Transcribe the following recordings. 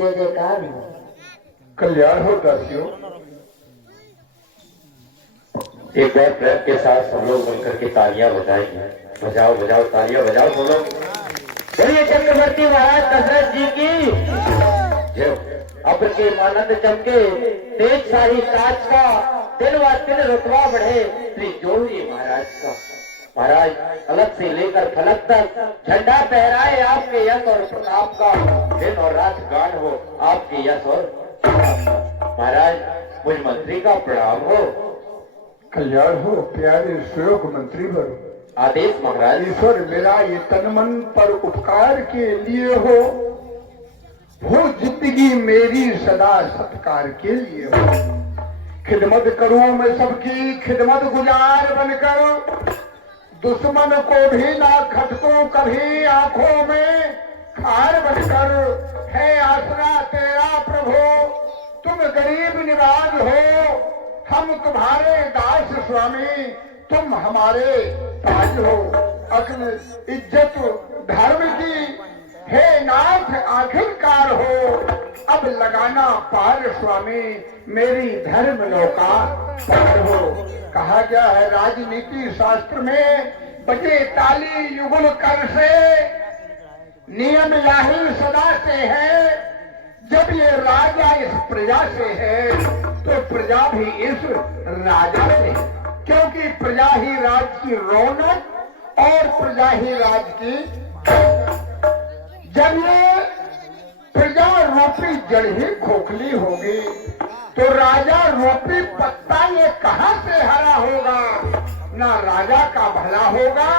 जय जयकार हो। कल्याण हो दासियों। एक बार प्रेम के साथ सब लोग मिलकर के तालियां बजाएंगे। बजाओ बजाओ तालियां बजाओ बोलो। बोलिए चक्रवर्ती महाराज दशरथ जी की जय। अब के मानंद चमके तेज शाही ताज का दिन व दिन रुतबा बढ़े श्री जोगी महाराज का। महाराज अलग से लेकर फलक तक झंडा फहराए आपके यश और प्रताप का। दिन और रात गान हो आपके यश और प्रताप का। महाराज मुझ मंत्री का प्रणाम हो। कल्याण हो प्यारे सुयोग मंत्री वर। आदेश महाराज। ईश्वर मेरा ये तन मन पर उपकार के लिए हो जिंदगी मेरी सदा सत्कार के लिए हो। खिदमत करूं मैं सबकी खिदमत गुजार बनकर, दुश्मन को भी ना खटकूं कभी आंखों में खार बनकर। है आसरा तेरा प्रभु तुम गरीब निवाज हो, हम तुम्हारे दास स्वामी तुम हमारे ताज हो। अक्ल इज्जत धर्म की हे नाथ आखिरकार हो, अब लगाना पार स्वामी मेरी धर्म नौका पार हो। कहा गया है राजनीति शास्त्र में बजे ताली युगल कर से, नियम यही सदा से है। जब ये राजा इस प्रजा से है तो प्रजा भी इस राजा से है, क्योंकि प्रजा ही राज की रौनक और प्रजा ही राज की। जब ये प्रजा रूपी जड़ ही खोखली होगी तो राजा रूपी पत्ता ये कहां से हरा होगा। ना राजा का भला होगा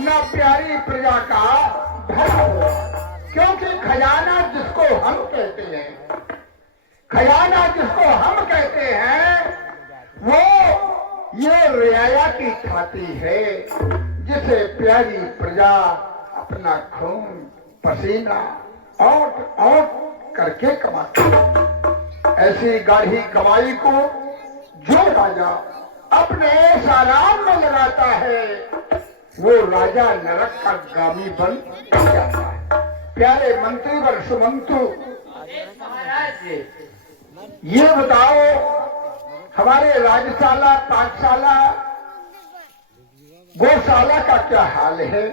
ना प्यारी प्रजा का भला होगा, क्योंकि खजाना जिसको हम कहते हैं, खजाना जिसको हम कहते हैं वो ये रियाया की छाती है, जिसे प्यारी प्रजा अपना खून पसीना औट औट करके कमाती है। ऐसी गाढ़ी कमाई को जो राजा अपने आराम में लगाता है वो राजा नरक का गामी बन जाता है। प्यारे मंत्री वर सुमंतु, ये बताओ हमारे राजशाला पाठशाला गौशाला का क्या हाल है।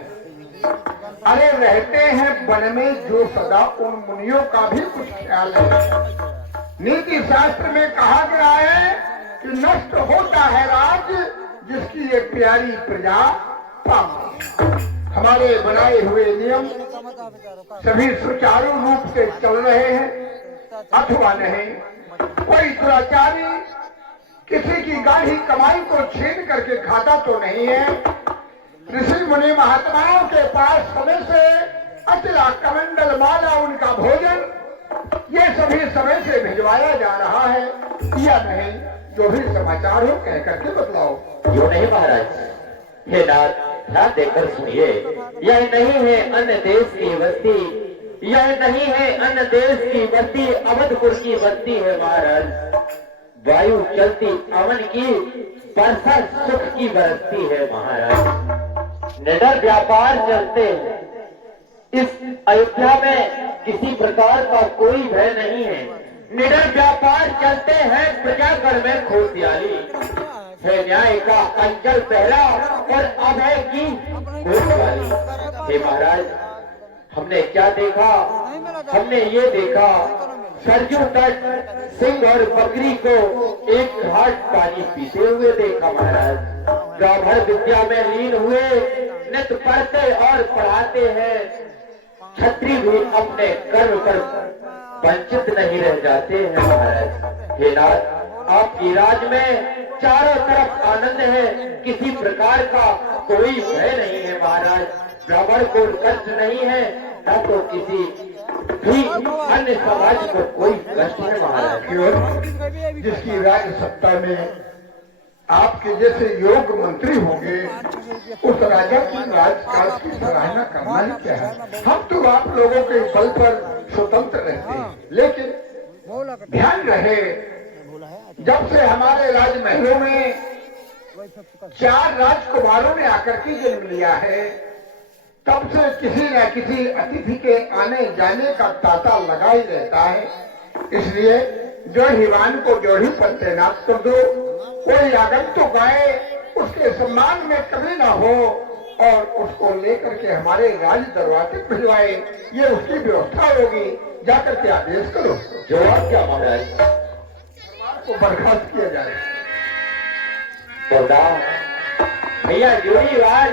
अरे रहते हैं वन में जो सदा उन मुनियों का भी कुछ ख्याल है। नीति शास्त्र में कहा गया है कि नष्ट होता है राज जिसकी ये प्यारी प्रजा पाप। हमारे बनाए हुए नियम सभी सुचारू रूप से चल रहे हैं अथवा नहीं। कोई दुराचारी किसी की गाढ़ी कमाई को छीन करके खाता तो नहीं है। ऋषि मुनि महात्माओं के पास समय से अचला कमंडल माला उनका भोजन ये सभी समय से भिजवाया जा रहा है या नहीं। जो भी समाचार हो कह करके बतलाओ। जो नहीं महाराज। हे नाथ ध्यान देकर सुनिए। यह नहीं है अन्य देश की बस्ती, यह नहीं है अन्य देश की बस्ती, अवधपुर की बस्ती है महाराज। वायु चलती अवन की वर्षा सुख की बरसती है महाराज। निडर व्यापार चलते हैं इस अयोध्या में, किसी प्रकार का कोई भय नहीं है। निडर व्यापार चलते हैं प्रजागढ़ में खोतियाली है। न्याय का अंचल पहरा और अभय की खोतियाली। हे महाराज हमने क्या देखा, हमने ये देखा सरजू तट सिंह और बकरी को एक घाट पानी पीते हुए देखा महाराज। गांव भर विद्या में लीन हुए नित्य पढ़ते और पढ़ाते हैं। छत्री भी अपने कर्म पर वंचित नहीं रह जाते हैं महाराज। हे नाथ आपकी राज में चारों तरफ आनंद है, किसी प्रकार का कोई भय नहीं है महाराज। ब्राह्मण को कष्ट नहीं है न तो किसी भी अन्य समाज को कोई कष्ट है महाराज। जिसकी राज सत्ता में आपके जैसे योग मंत्री होंगे उस राजा की राजकाज की सराहना करना ही क्या है। हम तो आप लोगों के बल पर स्वतंत्र रहते हैं, लेकिन ध्यान रहे जब से हमारे राजमहलों में 4 राजकुमारों ने आकर के जन्म लिया है तब से किसी न किसी अतिथि के आने जाने का तांता लगा ही रहता है। इसलिए जोड़ीवान को जोड़ी पर तैनात कर दो। कोई आगंतुक आए उसके सम्मान में कमी ना हो और उसको लेकर के हमारे राज दरवाजे भिजवाए, ये उसकी व्यवस्था होगी। जाकर के आदेश करो। जवाब क्या महाराज? को बर्खास्त किया जाए। भैया जोड़ीवान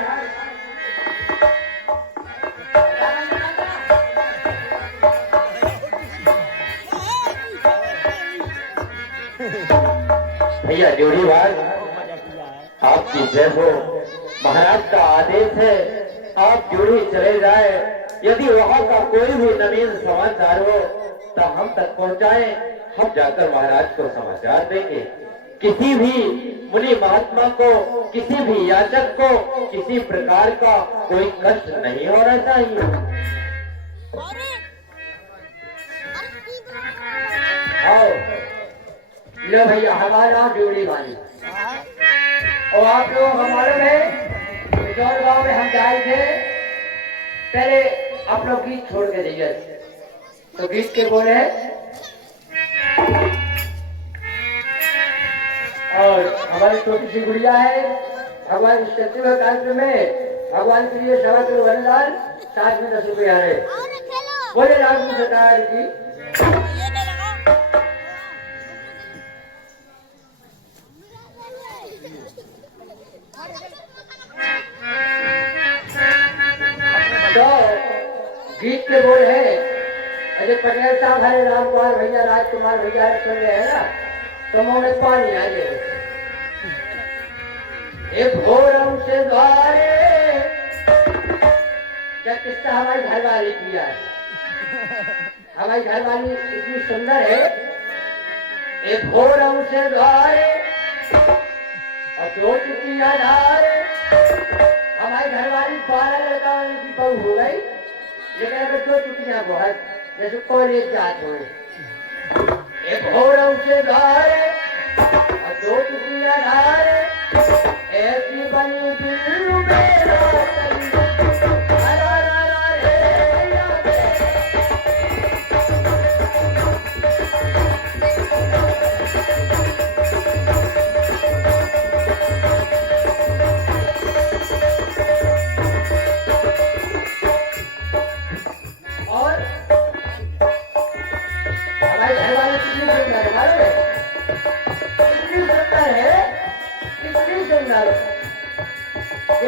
भैया जोड़ीवान आपकी जय हो। महाराज का आदेश है आप जोड़ी चले जाए। यदि वहां का कोई भी नवीन समाचार हो तो हम तक पहुंचाएं। हम जाकर महाराज को समाचार देंगे। किसी भी मुनि महात्मा को, किसी भी याचक को किसी प्रकार का कोई कष्ट नहीं होना चाहिए। आओ लो भैया हमारा जोड़ी वाली। और आप लोग हमारे में बिजौर गांव में हम जाए थे, पहले आप लोग गीत छोड़ के दीजिए। तो गीत के बोले और हमारी छोटी सी गुड़िया है भगवान सत्य कार्यक्रम में भगवान के लिए सवा किलो वरदान 7 में 10 रुपये आ रहे। बोले राजू सरकार की। तो गीत के बोल है अजय पटेल साहब, हरे राम कुमार भैया, राजकुमार भैया चल रहे हैं ना, तो मुंह में पानी आ जाए। एक घोरम से द्वारे जब किस्सा हमारी घरवाली किया है। हमारी घरवाली इतनी सुंदर है। एक घोरम से द्वारे और दो की आधार। हमारी घरवाली 12 लड़काओं की बहू हो गई, लेकिन अगर 2 चुटियां बहुत जैसे कॉलेज जात हुए। एक घोरम से द्वारे और 2 चुटियां धार। ऐसी बनी बिल्लू मेरा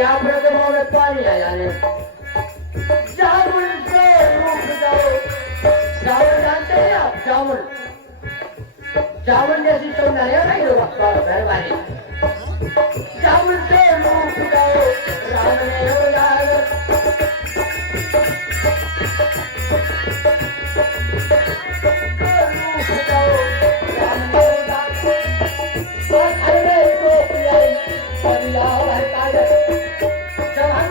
आप लोग के मुंह में पानी आ जाने। जामुन से रूप जाओ। जामुन जानते हैं आप? जामुन जामुन जैसी सुंदर है भाई घरवाली। जामुन से रूप जाओ राम ने उजागर। रूप जाओ राम ने उजागर। तो खड़े को पियाई बदला भर जब हम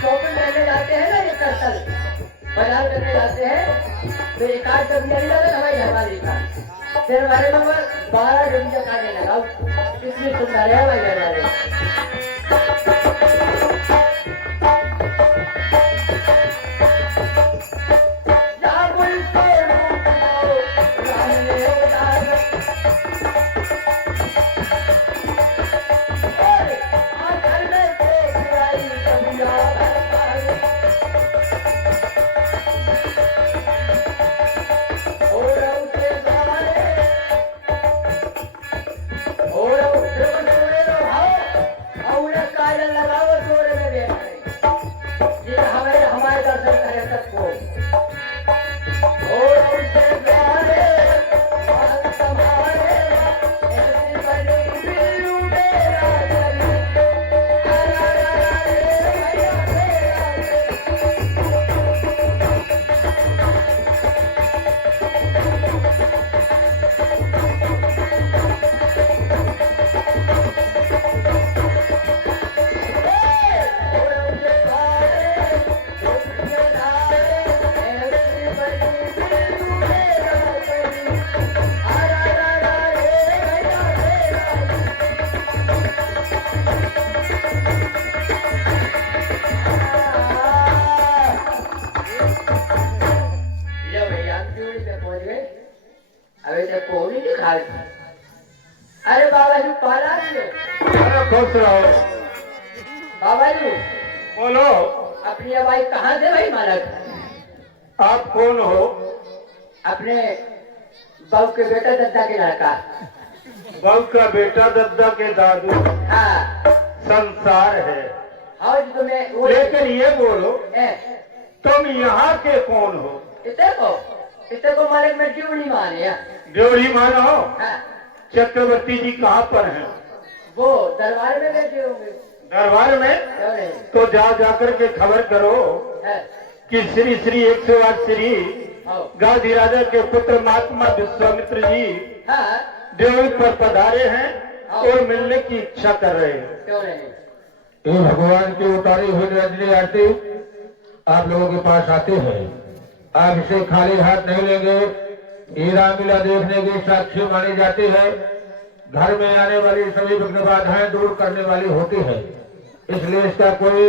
शॉपिंग करने जाते हैं ना, ये करतल बाजार करने जाते हैं तो एक आध कभी नहीं लगा हमारी घरवाली का। फिर हमारे नंबर 12 डंडिया काटने लगा। इतनी सुंदर है हमारी घरवाली। पाला दियो। अरे खुश रहो। बाबा जी बोलो, अपनी अबाई कहाँ से भाई मालक? आप कौन हो? अपने बहू के बेटा दद्दा के लड़का। बहू का बेटा दद्दा के दादू। हाँ संसार है। और तुम्हें वो लेकिन ये बोलो, है तुम यहाँ के कौन हो? इतने को मालिक में ड्यूड़ी माने। ड्योढ़ी मानो। हाँ चक्रवर्ती जी कहाँ पर हैं? वो दरबार में बैठे होंगे। दरबार में? क्यों नहीं? तो जाकर के खबर करो है कि श्री श्री 108 श्री आओ। गांधी राजा के पुत्र महात्मा विश्वामित्र जी हाँ देवल पर पधारे हैं और मिलने की इच्छा कर रहे हैं। क्यों नहीं? ये भगवान की उतारी हुई रजनी आरती आप लोगों के पास आते हैं। आप इसे खाली हाथ नहीं लेंगे। हीरा मिला देखने की साक्षी मानी जाती है। घर में आने वाली सभी विघ्न बाधाएं दूर करने वाली होती है, इसलिए इसका कोई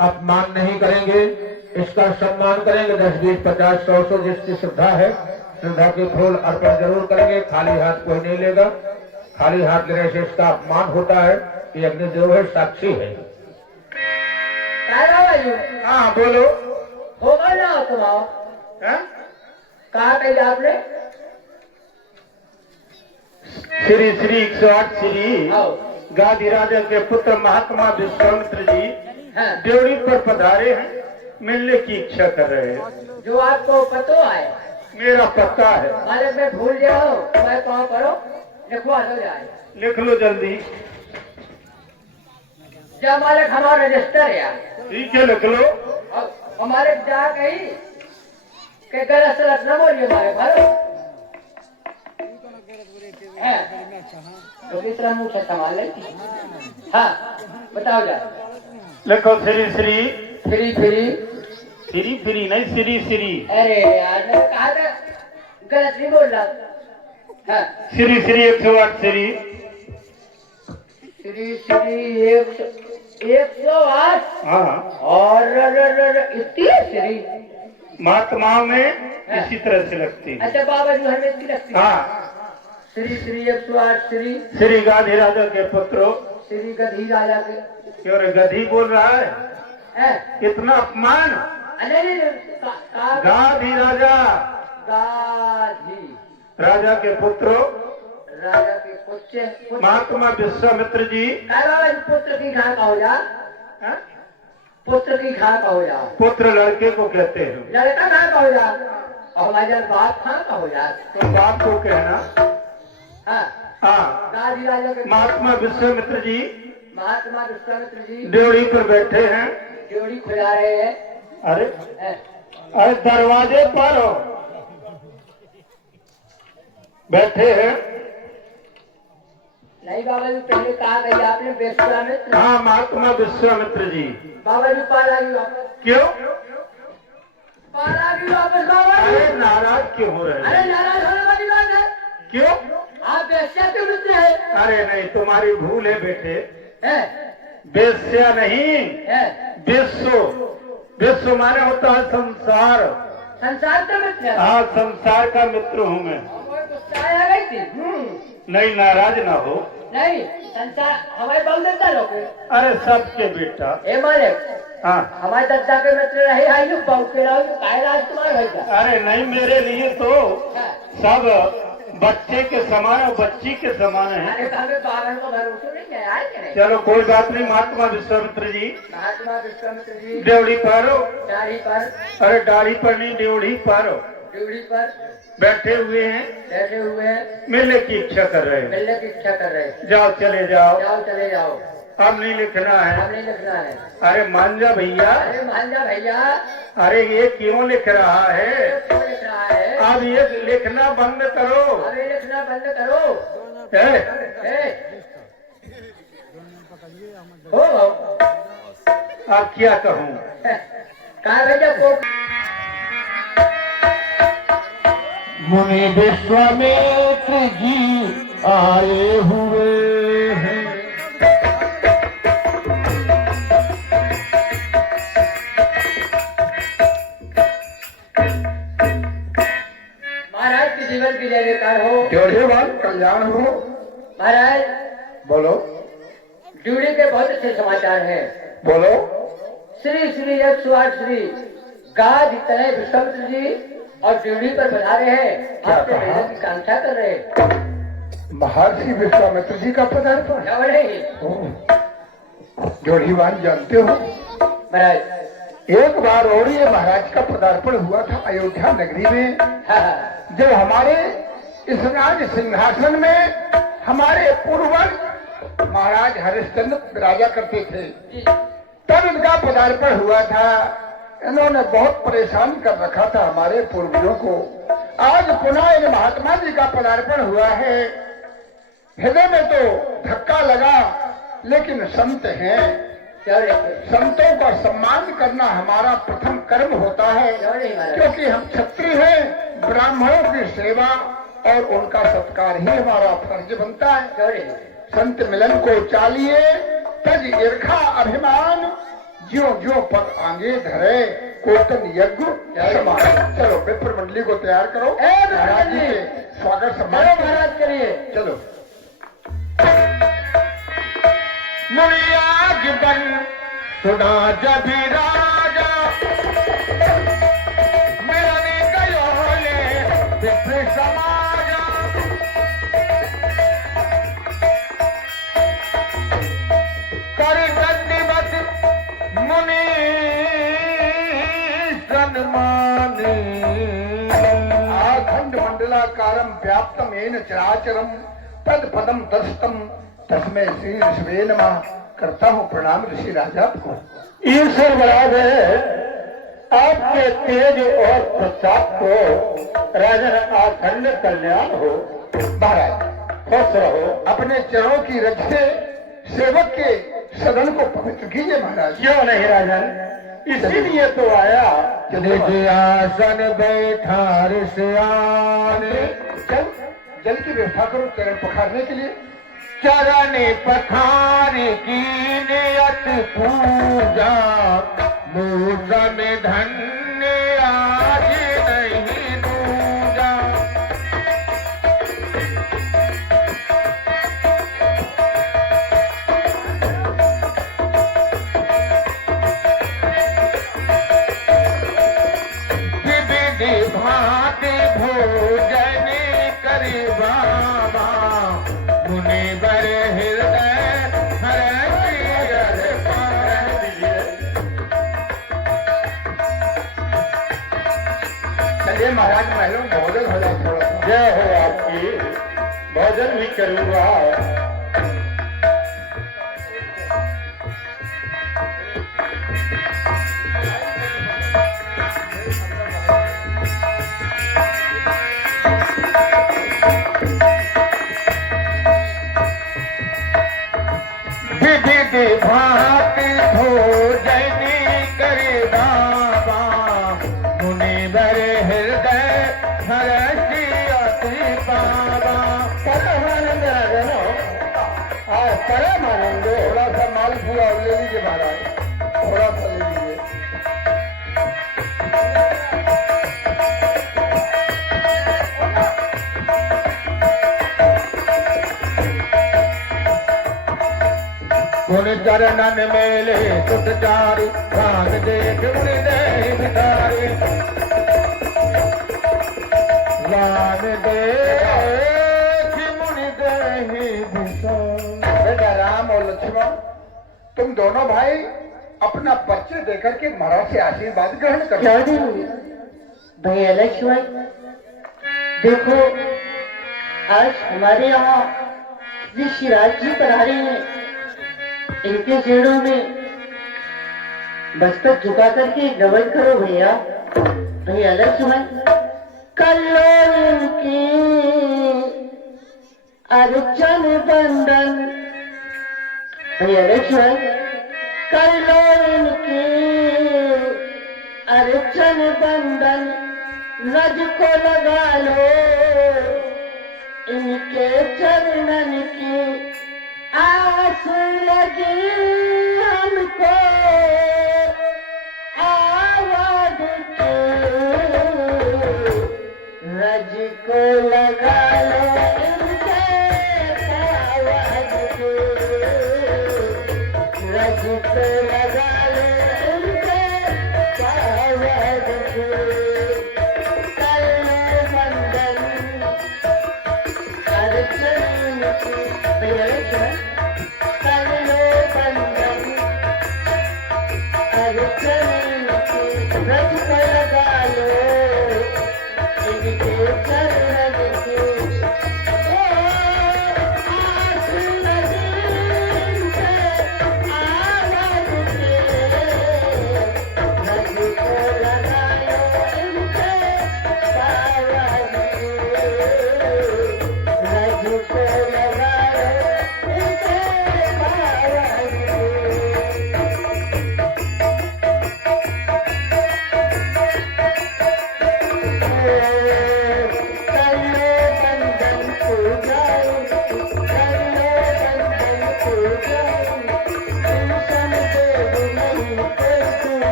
अपमान नहीं करेंगे, इसका सम्मान करेंगे। 10, 20, 50, 100 जिसकी श्रद्धा है, श्रद्धा के फूल अर्पण जरूर करेंगे। खाली हाथ कोई नहीं लेगा। खाली हाथ लेने से इसका अपमान होता है। ये अग्निदेव है, साक्षी है। बाबा जी हाँ बोलो। होगा ना तुम आओ। हैं? कहा कही आपने? श्री श्री 108 श्री आओ। गांधी राजा के पुत्र महात्मा विश्वामित्र जी हाँ देवड़ी पर पधारे हैं, मिलने की इच्छा कर रहे हैं। जो आपको पतो आए मेरा पता है। मालिक में भूल जाओ मैं कहाँ करो लिखवा हो जाए। लिख लो जल्दी। जब मालिक हमारा रजिस्टर है ठीक है, लिख लो। और हमारे जा कही के गलत सलत न बोलिए हमारे भाई है तो किस तरह मुंह से संभाल लेती। हाँ बताओ जा। लिखो श्री श्री फ्री फ्री। श्री श्री नहीं, श्री श्री। अरे यार मैंने कहा था गलत नहीं बोल रहा। हाँ श्री श्री 108 श्री श्री श्री 108 हाँ और इतनी श्री महात्माओं में इसी तरह से लगती है। अच्छा बाबा जी हमें इतनी लगती है। हाँ श्री श्री 108 श्री श्री गांधी राजा के पुत्रो। श्री गधी राजा के क्यों रे गधी बोल रहा है? हैं? इतना अपमान। अरे गांधी राजा गाधी राजा के पुत्रो राजा के पुत्र महात्मा विश्वामित्र जी। बाबा जी पुत्र की घा का हो जा। हैं? पुत्र की घा का हो जा। पुत्र लड़के को कहते हैं। लड़का घा का हो जा और हमारे बाप खा का हो जा। तो बाप को कहना। हाँ हाँ गाधी राजा के महात्मा विश्वामित्र जी महात्मा विश्वामित्र जी ड्योढ़ी पर बैठे हैं। ड्योढ़ी खुला रहे हैं। अरे हैं? अरे दरवाजे पर हो बैठे हैं। नहीं बाबा जी पहले कहा गई आपने विश्वामित्र। हाँ महात्मा विश्वामित्र जी। बाबा जी पाल आ गई वापस। क्यों? पाल आ गई वापस बाबा जी। अरे नाराज क्यों हो रहे हैं? अरे नाराज होने वाली बात है। क्यों? आप वेश्या क्यों मिलते हैं? अरे नहीं, तुम्हारी भूल है बेटे। हैं? वेश्या नहीं, हैं? विश्व। विश्व माने होता है संसार। संसार का मित्र है। हाँ संसार का मित्र हूँ मैं। और गुस्सा आ गई थी। नहीं नाराज ना हो। नहीं संसार हमारे बोल देता लोग। अरे सबके बेटा। ए मालिक हाँ हमारे दद्दा के मित्र रहे आई लोग बहु के रहो काय राजकुमार भाई का। अरे नहीं, मेरे लिए तो हाँ। सब बच्चे के समान और बच्ची के समान है। अरे हमें बाबा को भरोसा नहीं है आए कि नहीं? चलो कोई बात नहीं। महात्मा विश्वामित्र जी महात्मा विश्वामित्र जी ड्योढ़ी पर हो। दाढ़ी पर अरे दाढ़ी पर नहीं, ड्योढ़ी पर हो ड्यूढ़ी पर बैठे हुए हैं, बैठे हुए हैं। मिलने की इच्छा कर रहे हैं। मिलने की इच्छा कर रहे हैं। जाओ चले जाओ। जाओ चले जाओ। अब नहीं लिखना हम है। नहीं लिखना है। अरे मान जा भैया। अरे मान जा भैया। अरे ये क्यों लिख रहा है? क्यों लिख रहा है? अब ये लिखना बंद करो। अरे लिखना बंद करो। है? हो अब क्या कहूँ? कहा भैया को मुनि विश्वामित्र जी आए हुए हैं। महाराज के जीवन की जय जयकार हो। ड्योढ़ी कल्याण हो। महाराज बोलो ड्यूटी के बहुत अच्छे समाचार हैं। बोलो। श्री श्री 108 श्री गाज तय विश्वामित्र जी और ड्यूटी पर पधारे हैं। क्या आपसे कहा? मिलने की कांक्षा कर रहे हैं। महर्षि विश्वामित्र जी का पदार्पण। क्या बोले? जोड़ीवान जानते हो, महाराज। एक बार और ये महाराज का पदार्पण हुआ था अयोध्या नगरी में। हाँ, जब हमारे इस राज सिंहासन में हमारे पूर्वज महाराज हरिश्चंद्र विराजा करते थे, तब इनका पदार्पण हुआ था। इन्होंने बहुत परेशान कर रखा था हमारे पूर्वजों को। आज पुनः इन महात्मा जी का पदार्पण हुआ है। हृदय में तो धक्का लगा, लेकिन संत हैं, क्या बोले? संतों का सम्मान करना हमारा प्रथम कर्म होता है, क्या बोले महाराज? क्योंकि हम क्षत्रिय हैं। ब्राह्मणों की सेवा और उनका सत्कार ही हमारा फर्ज बनता है। क्या बोले? संत मिलन को चालिए, तज ईर्खा अभिमान, ज्यो ज्यो पग आगे धरे, कोटन यज्ञ समान। चलो विप्र मंडली को तैयार करो। महाराज जी के स्वागत सम्मान चलो महाराज करिए। चलो। मुनियाज बन सुना जब राजा मिलने गयोले विप्र समाजा कर दंडवत मुनि सन्माने आखंड मंडलाकारम व्याप्तम येन चराचरम तद पदम दर्शतम तस्मै श्री ऋषभे नमः। करता हूँ प्रणाम ऋषि राजा को। ईश्वर बराबर है, आपके तेज और प्रताप को राजन आखंड कल्याण हो। महाराज खुश रहो। अपने चरणों की रज से सेवक के सदन को पवित्र कीजिए महाराज। क्यों नहीं राजन, इसीलिए तो आया। निज आसन बैठा ऋषियान, जल जल की व्यवस्था करो चरण पखारने के लिए। चरण पखार की नियत पूजा, मूसा में धन्य आज नहीं दूजा। विविधि भांति भोजन करे बाबा, मुनि बर हृदय हर पार। चलिए महाराज महलों भोजन हो जाए थोड़ा सा। जय हो आपकी, भोजन भी करूंगा। विविध भांति भोजन करे बाबा, मुनि बर हृदय हरषि अति पावा। परम आनंद राजन हो, परम आनंद। थोड़ा सा मालपुआ और ले लीजिए महाराज, थोड़ा सा ले लीजिए। मुनि चरणन मेले सुत चारि, भाग देख मुनि देह विचारे। राम देख मुनि देहि विचारे। बेटा राम और लक्ष्मण, तुम दोनों भाई अपना परिचय देकर के महाराज से आशीर्वाद ग्रहण करो। क्या देंगे भैया लक्ष्मण? देखो आज हमारे यहाँ ऋषिराज जी पधारे हैं। इनके चरणों में मस्तक झुका करके नमन करो भैया। भैया लक्ष्मण, कल्याण की अर्चन बंदन। भैया लक्ष्मण, कल्याण की अर्चन बंदन, रज को लगा लो इनके चरणन की। आस लगी हमको आवाज की, रज को लगा लो इनके आवाज की।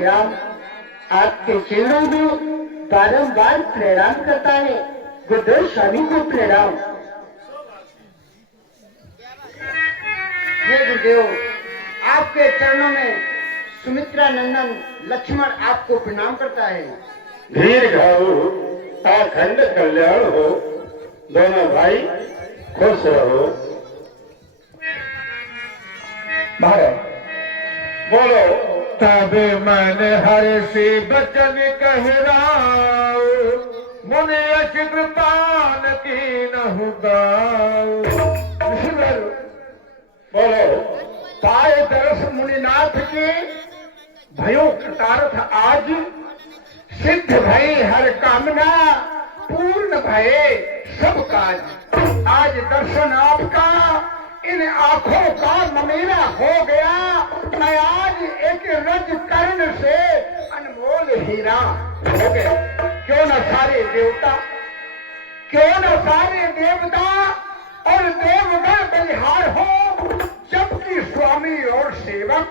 श्री राम आपके चरणों में बारंबार प्रणाम करता है। गुरुदेव स्वामी को प्रणाम। हे गुरुदेव, आपके चरणों में सुमित्रा नंदन लक्ष्मण आपको प्रणाम करता है। दीर्घायु अखंड कल्याण हो, दोनों भाई खुश रहो। महाराज बोलो। तब मन हर से बचन कहराओ, मुनि यश कृपान की नहु गाओ। बोलो। पाए दरस मुनिनाथ के भयो कृतार्थ आज, सिद्ध भई हर कामना पूर्ण भये सब काज। आज दर्शन आपका इन आंखों का ममेरा हो गया। मैं आज एक रज कर्ण से अनमोल हीरा हो गया। क्यों न सारे देवता, क्यों न सारे देवता और देवगण बलिहार हो, जबकि स्वामी और सेवक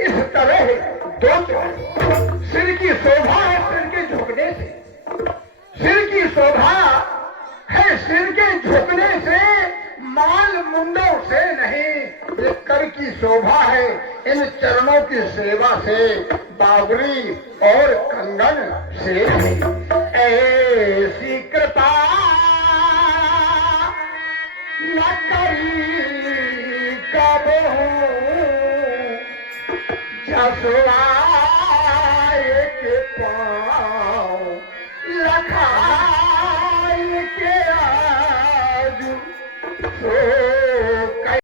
इस तरह दो सिर की शोभा है सिर के झुकने से, सिर की शोभा है सिर के झुकने से, माल मुंडों से नहीं। ये कर की शोभा है इन चरणों की सेवा से, बावरी और कंगन से नहीं। ऐसी कृपा न करी कब हो, जसवा